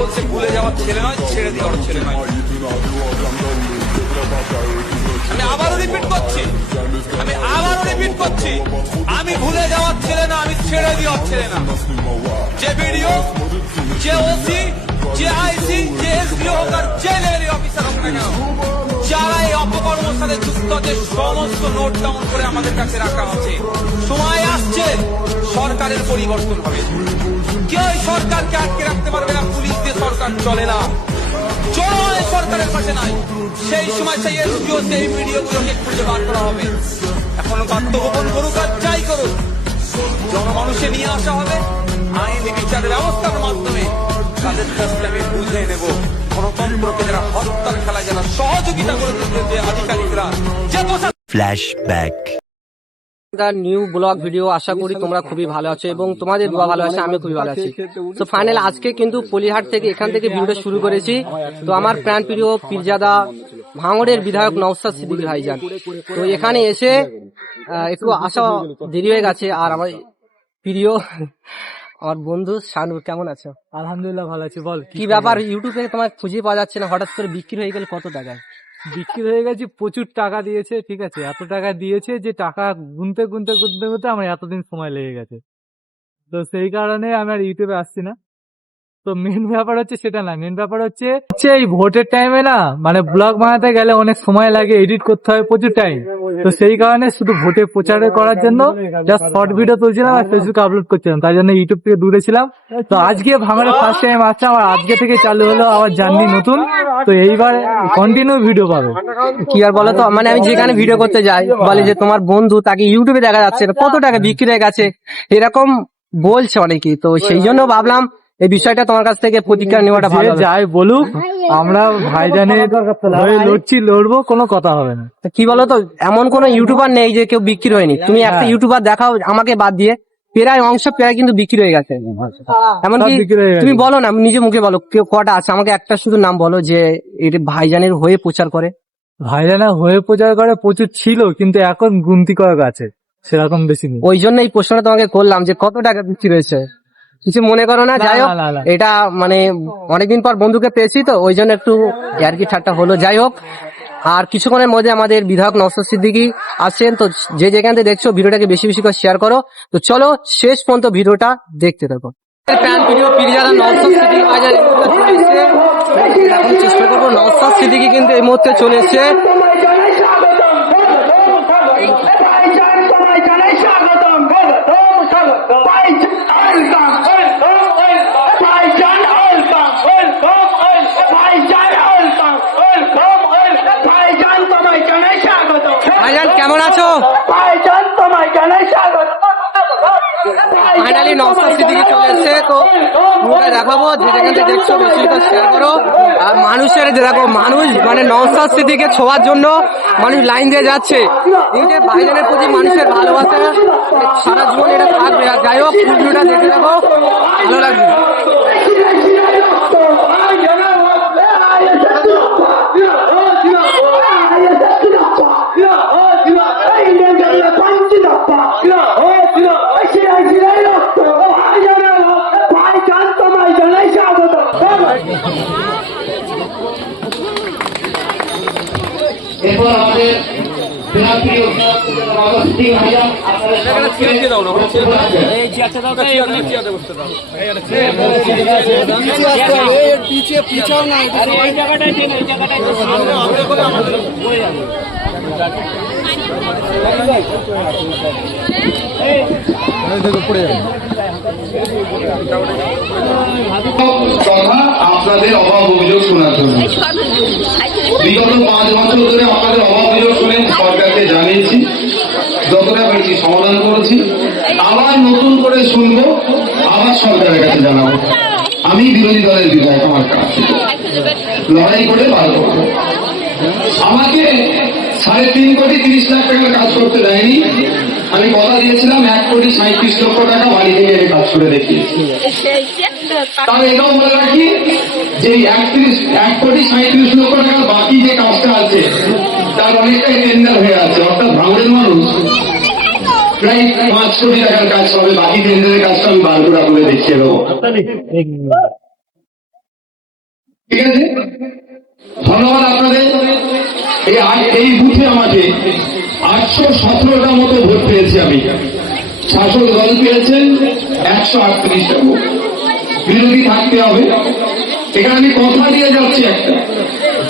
বলছে ভুলে যাওয়ার ছেলে নয়, ছেড়ে দেওয়ার ছেলে নয়। আমি আবারও রিপিট করছি, আমি ভুলে যাওয়ার ছেলে না, আমি ছেড়ে দেওয়ার ছেলে না। যে ভিডিও, যে ওসি, যে আইসি, যে এসডিও হোক আর যে লেভেল অফিসার হোক না কেন, যারা এই অপকর্মের সাথে যুক্ত, যে সমস্ত নোট ডাউন করে আমাদের কাছে রাখা আছে। সময় আসছে সরকারের পরিবর্তন হবে। কেউ সরকারকে আটকে রাখতে পারবে না, পুলিশ দিয়ে সরকার চলে না। জনগণ সরকারের পাশে নাই, সেই সময় সেই এসডিও, সেই ভিডিওগুলোকে খুঁজে বার করা হবে। এখন আত্মগোপন করুক আর যাই করুক, জনমানুষে নিয়ে আসা হবে। আইনি বিচার ব্যবস্থার মাধ্যমে তাদের কাছে আমি বুঝে নেব গণতন্ত্রকে যারা হত্যার খেলায় যারা সহযোগিতা করে দিচ্ছে, যে আধিকারিকরা, যে ফ্ল্যাশব্যাক নিউ ব্লগ ভিডিও। আশা করি তোমরা খুবই ভালো আছো এবং তোমাদের দোয়া ভালো আছে, আমি খুবই ভালো আছি। তো ফাইনাল আজকে কিন্তু পলিহাট থেকে এখান থেকে ভিডিওটা শুরু করেছি। তো আমার প্রাণ প্রিয় পীরজাদা ভাঙড়ের বিধায়ক নওশাদ সিদ্দিকী ভাইজান, তো এখানে এসে একটু আসা দেরি হয়ে গেছে। আর আমার প্রিয় আমার বন্ধু শানুর, কেমন আছো? আলহামদুলিল্লাহ ভালো আছি। বল কি ব্যাপার, ইউটিউবে তোমার খুঁজে পাওয়া যাচ্ছে না, হঠাৎ করে বিক্রি হয়ে গেলে কত টাকায়? বিক্রি হয়ে গেছি, প্রচুর টাকা দিয়েছে, ঠিক আছে, এত টাকা দিয়েছে যে টাকা গুনতে গুনতে গুনতে গুনতে আমার এতদিন সময় লেগে গেছে। তো সেই কারণে আমি আর ইউটিউবে আসছি না। তো মেন ব্যাপার হচ্ছে সেটা না, মেন ব্যাপার হচ্ছে এই ভোটের টাইমে না, মানে ব্লগ বানাতে গেলে অনেক সময় লাগে, এডিট করতে হয় প্রচুর টাইম। তো সেই কারণে শুধু ভোটে প্রচার করার জন্য জাস্ট শর্ট ভিডিও তুলছিলাম আর ফেসবুকে আপলোড করছিলাম, তাই জন্য ইউটিউব থেকে দূরে ছিলাম। তো আজকে ভাঙড়ে ফার্স্ট টাইম আসছে আমার, আজকে থেকে চালু হলো আমার জার্নি নতুন। তো এইবার কন্টিনিউ ভিডিও পাবে। কি আর বলো তো, মানে আমি যেখানে ভিডিও করতে যাই বলে যে তোমার বন্ধু, তাকে ইউটিউবে দেখা যাচ্ছে কত টাকা বিক্রি হয়ে গেছে, এরকম বলছে অনেকেই। তো সেই জন্য ভাবলাম এই বিষয়টা তোমার কাছ থেকে প্রতিক্রিয়া নেওয়াটা ভালো। যাই বলুক, আমরা ভাইজানের হয়ে লড়বো, কোনো কথা হবে না। কি বলতো, এমন কোন ইউটিউবার নেই যে কেউ বিক্রি হয়নি। তুমি একটা ইউটিউবার দেখাও আমাকে বাদ দিয়ে, প্রায় অংশ প্রায় কিন্তু বিক্রি হয়ে গেছে। এমনকি তুমি বলো না, নিজে মুখে বলো কেউ কটা আছে, আমাকে একটা শুধু নাম বলো যে এটা ভাইজানের হয়ে প্রচার করে। ভাইজানের হয়ে প্রচার করে প্রচুর ছিল, কিন্তু এখন গুনতি কয়েক আছে, সেরকম বেশি নেই। ওই জন্য এই প্রশ্নটা তোমাকে করলাম যে কত টাকা বিক্রি হয়েছে, কিছু মনে করো না। যাই হোক, এটা মানে অনেকদিন পর বন্ধুকে পেয়েছি, তো ওই জন্য একটু আর কি ঠাট্টা হলো। যাই হোক, আর কিছুক্ষণের মধ্যে আমাদের বিধায়ক নওশাদ সিদ্দিকী আসছেন। তো যে যেখান থেকে দেখছো ভিডিওটাকে বেশি বেশি করে শেয়ার করো। তো চলো শেষ পর্যন্ত ভিডিওটা দেখতে থাকো। এখন চেষ্টা করবো, নওশাদ সিদ্দিকী কিন্তু এই মুহূর্তে চলে এসছে। ভাইজান কেমন আছো? ফাইনালি নওশাদ সিদ্দিকী চলে এসছে। তো দেখাবো, যে যেখান থেকে দেখছো বেশি শেয়ার করো। আর মানুষের যে দেখো, মানুষ মানে নওশাদ সিদ্দিকীকে ছোঁয়ার জন্য মানুষ লাইন দিয়ে যাচ্ছে। এই যে ভাইজানের প্রতি মানুষের ভালোবাসা সারা জীবন এটা থাকবে। আর যাই হোক, ভিডিওটা দেখে দেখো, ভালো লাগবে। এরপর আমাদের প্রিয় আপনাদের অভাব অভিযোগ শোনার জন্য বিগত 5 বছর ধরে আপনাদের অভাব অভিযোগ শুনে সরকারকে জানিয়েছি, যতটা পেরেছি সমাধান করেছি। আবার নতুন করে শুনবো, আবার সরকারের কাছে জানাবো। আমি বিরোধী দলের বিধায়ক, আমার কাছে লড়াই করে বার করবো। আমাকে 3.5 কোটি 30 লাখ টাকার কাজ করতে দেয়নি। আমি কথা দিয়েছিলাম 1 কোটি 37 লক্ষ টাকা বাড়ি থেকে এনে কাজ করে দেখিয়েছি। তাহলে এটাও বলে রাখি যে 1 কোটি 37 লক্ষ টাকা বাকি যে কাজটা আছে তার অনেকটাই টেন্ডার হয়ে আছে। অর্থাৎ ভাঙড়ের মানুষ প্রায় 5 কোটি টাকার কাজ হবে, বাকি টেন্ডারের কাজটা আমি বার করে দেখিয়ে দেবো। ঠিক আছে, ধন্যবাদ আপনাদের। এই বুথে আমাকে 817টা মতো ভোট পেয়েছি আমি, শাসক দল পেয়েছেন 138টা ভোট, বিরোধী থাকতে হবে। এখানে আমি কথা দিয়ে যাচ্ছি একটা,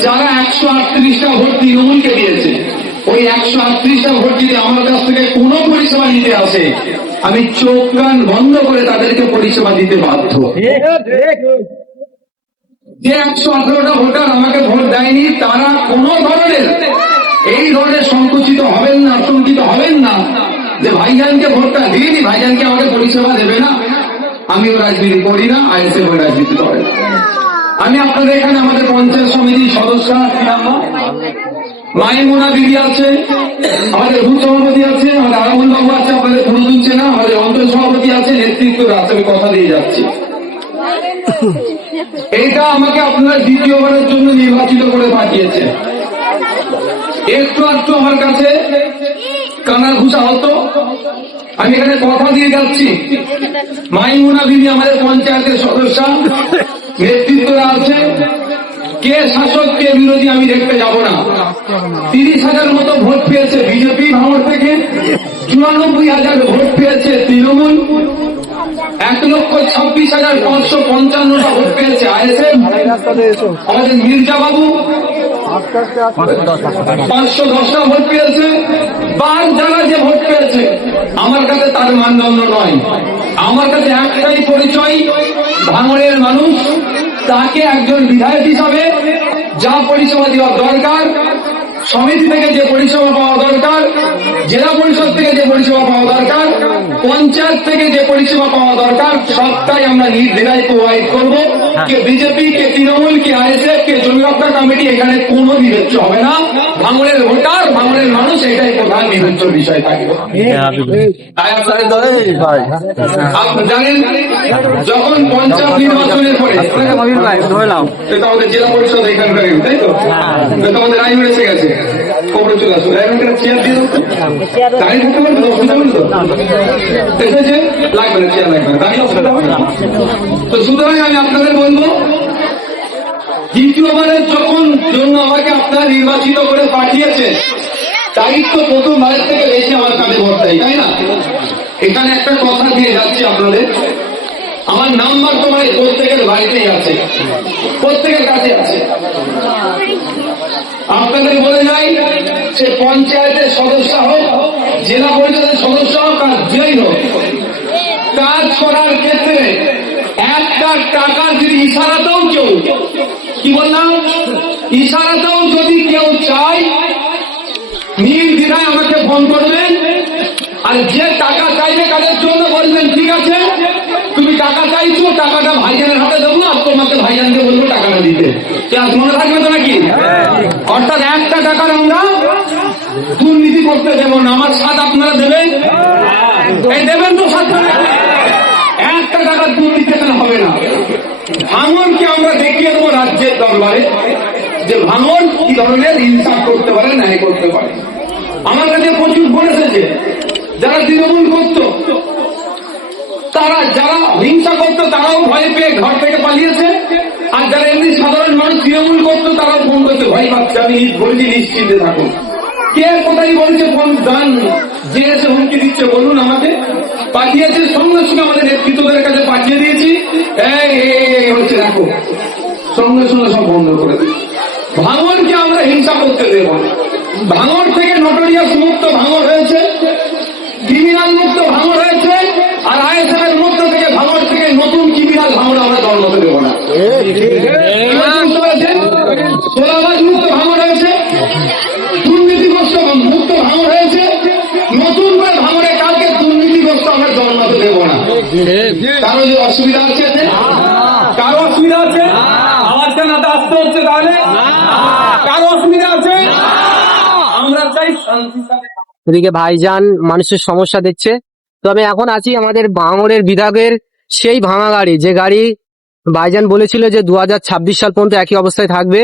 যারা 138টা ভোট তৃণমূলকে দিয়েছে, ওই 138টা ভোট যদি আমার কাছ থেকে কোনো পরিষেবা নিতে আসে, আমি চোখ কান বন্ধ করে তাদেরকে পরিষেবা দিতে বাধ্য। যে 118টা ভোটার আমাকে ভোট দেয়নি, তারা কোনো ধরনের এই ধরনের সংকুচিত হবেন না, আতঙ্কিত হবেন না যে ভাইজানকে ভোটটা দিইনি, ভাইজানকে আমাকে পরিষেবা দেবে না। আমিও রাজনীতি করি না, আইএসএফ রাজনীতি করে না। আমি আপনাদের এখানে আমাদের পঞ্চায়েত সমিতির সদস্য মাইমুনা দিদি আছে, আমাদের বুথ সভাপতি আছে, আমাদের আরামন বাবু আছে, আপনাদের পুরো দুলছে না, আমাদের অঞ্চল সভাপতি আছে, নেতৃত্ব আছে। আমি কথা দিয়ে যাচ্ছি, এইটা আমাকে আপনারা দ্বিতীয়বারের জন্য নির্বাচিত করে পাঠিয়েছে। একটু একটু আমার কাছে কানার ঘুষা হতো, আমি এখানে কথা দিয়ে যাচ্ছি। মাইমুনা বিবি আমাদের পঞ্চায়েতের সদস্য, নেতৃত্বরা আছে, কে শাসক কে বিরোধী আমি দেখতে যাব না। 30,000 মতো ভোট পেয়েছে বিজেপি ভাঙড় থেকে, 94,000 ভোট পেয়েছে তৃণমূল, 1,26,555টা ভোট পেয়েছে আইএসএফ, আমাদের মির্জা বাবু 510টা ভোট পেয়েছে। পাঁচ জায়গা যে ভোট পেয়েছে আমার কাছে তার মানদণ্ড নয়, আমার কাছে একটাই পরিচয়, ভাঙড়ের মানুষ তাকে একজন বিধায়ক হিসাবে যা পরিষেবা দেওয়া দরকার, সমিতি থেকে যে পরিষেবা পাওয়া দরকার, জেলা পরিষদ থেকে যে পরিষেবা পাওয়া দরকার, পঞ্চায়েত থেকে যে পরিষেবা পাওয়া দরকার, সবটাই আমরা নির্দ্বিধায় প্রোভাইড করব। কে বিজেপি, কে তৃণমূল, কে আইএসএফ, কে জমি রক্ষা কমিটি, এখানে কোনো বিবেচ্য হবে না। ভাঙড়ের ভোটার, ভাঙড়ের মানুষ, এটাই প্রধান বিবেচ্য বিষয় থাকবে। তাই আপনাদের আপনি জানেন, যখন পঞ্চায়েত নির্বাচনের পরে এটা আমাদের জেলা পরিষদ এখানকার, তাই তো আমাদের আইন এসে গেছে, খবরে চলে আসো, এখানকার চেয়ার দিয়ে দাঁড়িয়ে থাকতে পারবে, অসুবিধা হবে তো? এসেছে লাগবে না, চেয়ার লাগবে না, দাঁড়িয়ে অসুবিধা হবে না। তো সুতরাং আমি আপনাদের বলবো, দ্বিতীয়বারের যখন জন্য আমাকে আপনারা নির্বাচিত করে পাঠিয়েছে, দায়িত্ব প্রথমবারের থেকে বেশি আমার কাছে বর্তাই, তাই না? এখানে একটা কথা দিয়ে যাচ্ছি আপনাদের, আমার নাম্বার তোমার প্রত্যেকের বাড়িতেই আছে, প্রত্যেকের কাছে আছে। আপনাদের বলে যাই, সে পঞ্চায়েতের সদস্য হোক, জেলা পরিষদের সদস্য হোক, আর যেই হোক, কাজ করার ক্ষেত্রে একটা টাকা যদি ইশারাতেও কেউ, কি বললাম, ইশারাতেও যদি কেউ চায়, নির্দ্বিধায় আমাকে ফোন করবেন। আর যে টাকা চাইবে কাজের জন্য বলবেন, ঠিক আছে তুমি টাকা চাইছো, টাকাটা ভাইজানের হাতে দেবো, আর তোমাকে ভাইজানকে বলবো টাকাটা দিতে। মনে থাকবে তো নাকি? অর্থাৎ একটা টাকার আমরা দুর্নীতি করতে দেবো না। আমার সাথ আপনারা দেবেন, এই দেবেন তো সাথ? একটা টাকার দুর্নীতি এখানে হবে না। ভাঙড়কে আমরা দেখিয়ে দেবো রাজ্যের দরবারে যে ভাঙড় কি ধরনের ইনসাফ করতে পারে, ন্যায় করতে পারে। আমার কাছে প্রচুর ফোন এসেছে, যারা তৃণমূল করত, তারা যারা হিংসা করতো তারাও ভয় পেয়ে ঘর থেকে পালিয়েছে, আর যারা এমনি সাধারণ মানুষ তৃণমূল করতো তারাও ফোন করতে ভয় পাচ্ছে। আমি বলছি নিশ্চিন্তে থাকুন। কে কোথায় বলছে ফোন দান, যে এসে হুমকি দিচ্ছে বলুন আমাকে। পাঠিয়েছে সঙ্গে সঙ্গে আমাদের নেতৃত্বদের কাছে পাঠিয়ে দিয়েছি, এই হচ্ছে দেখো, সঙ্গে সঙ্গে সব বন্ধ করে দিচ্ছি। ভাঙড়কে আমরা হিংসা করতে দেব না। ভাঙড় থেকে নটোরিয়াস মুক্ত ভাঙড় হয়েছে, ক্রিমিনাল মুক্ত ভাঙড় হয়েছে, আর আইএসএফ এর মধ্য থেকে ভাঙড় থেকে নতুন ক্রিমিনাল ভাঙড় আমরা জন্মতে দেব না। তোলাবাজ মুক্ত ভাঙড় হয়েছে, দুর্নীতিগ্রস্ত মুক্ত ভাঙড় হয়েছে, নতুন করে ভাঙড়ে কালকে দুর্নীতিগ্রস্ত আমরা জন্মতে দেব না। কারো যে অসুবিধা আছে, কারো অসুবিধা আছে, আওয়াজ কেন আসতে হচ্ছে তাহলে? কারো অসুবিধা আছে? আমরা চাই শান্তি। এদিকে ভাইজান মানুষের সমস্যা দেখছে। তো আমি এখন আছি আমাদের ভাঙড়ের বিধায়কের সেই ভাঙা গাড়ি, যে গাড়ি ভাইজান বলেছিল যে 2026 সাল পর্যন্ত একই অবস্থায় থাকবে।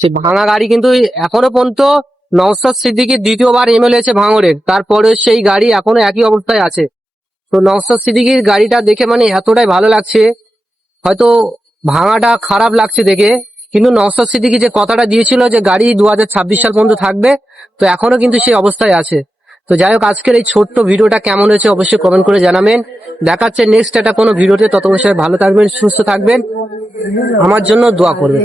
সেই ভাঙা গাড়ি কিন্তু এখনো পর্যন্ত নওশাদ সিদ্দিকী দ্বিতীয়বার এমএলএ আছে ভাঙড়ের, তারপরে সেই গাড়ি এখনো একই অবস্থায় আছে। তো নওশাদ সিদ্দিকীর গাড়িটা দেখে মানে এতটাই ভালো লাগছে, হয়তো ভাঙাটা খারাপ লাগছে দেখে, কিন্তু নওশাদ সিদ্দিকী যে কথাটা দিয়েছিল যে গাড়ি 2026 সাল পর্যন্ত থাকবে, তো এখনো কিন্তু সেই অবস্থায় আছে। তো যাই হোক, আজকের এই ছোট্ট ভিডিওটা কেমন হয়েছে অবশ্যই কমেন্ট করে জানাবেন। দেখাচ্ছে নেক্সট একটা কোনো ভিডিওতে, ততক্ষণ সবাই ভালো থাকবেন, সুস্থ থাকবেন, আমার জন্য দোয়া করবেন।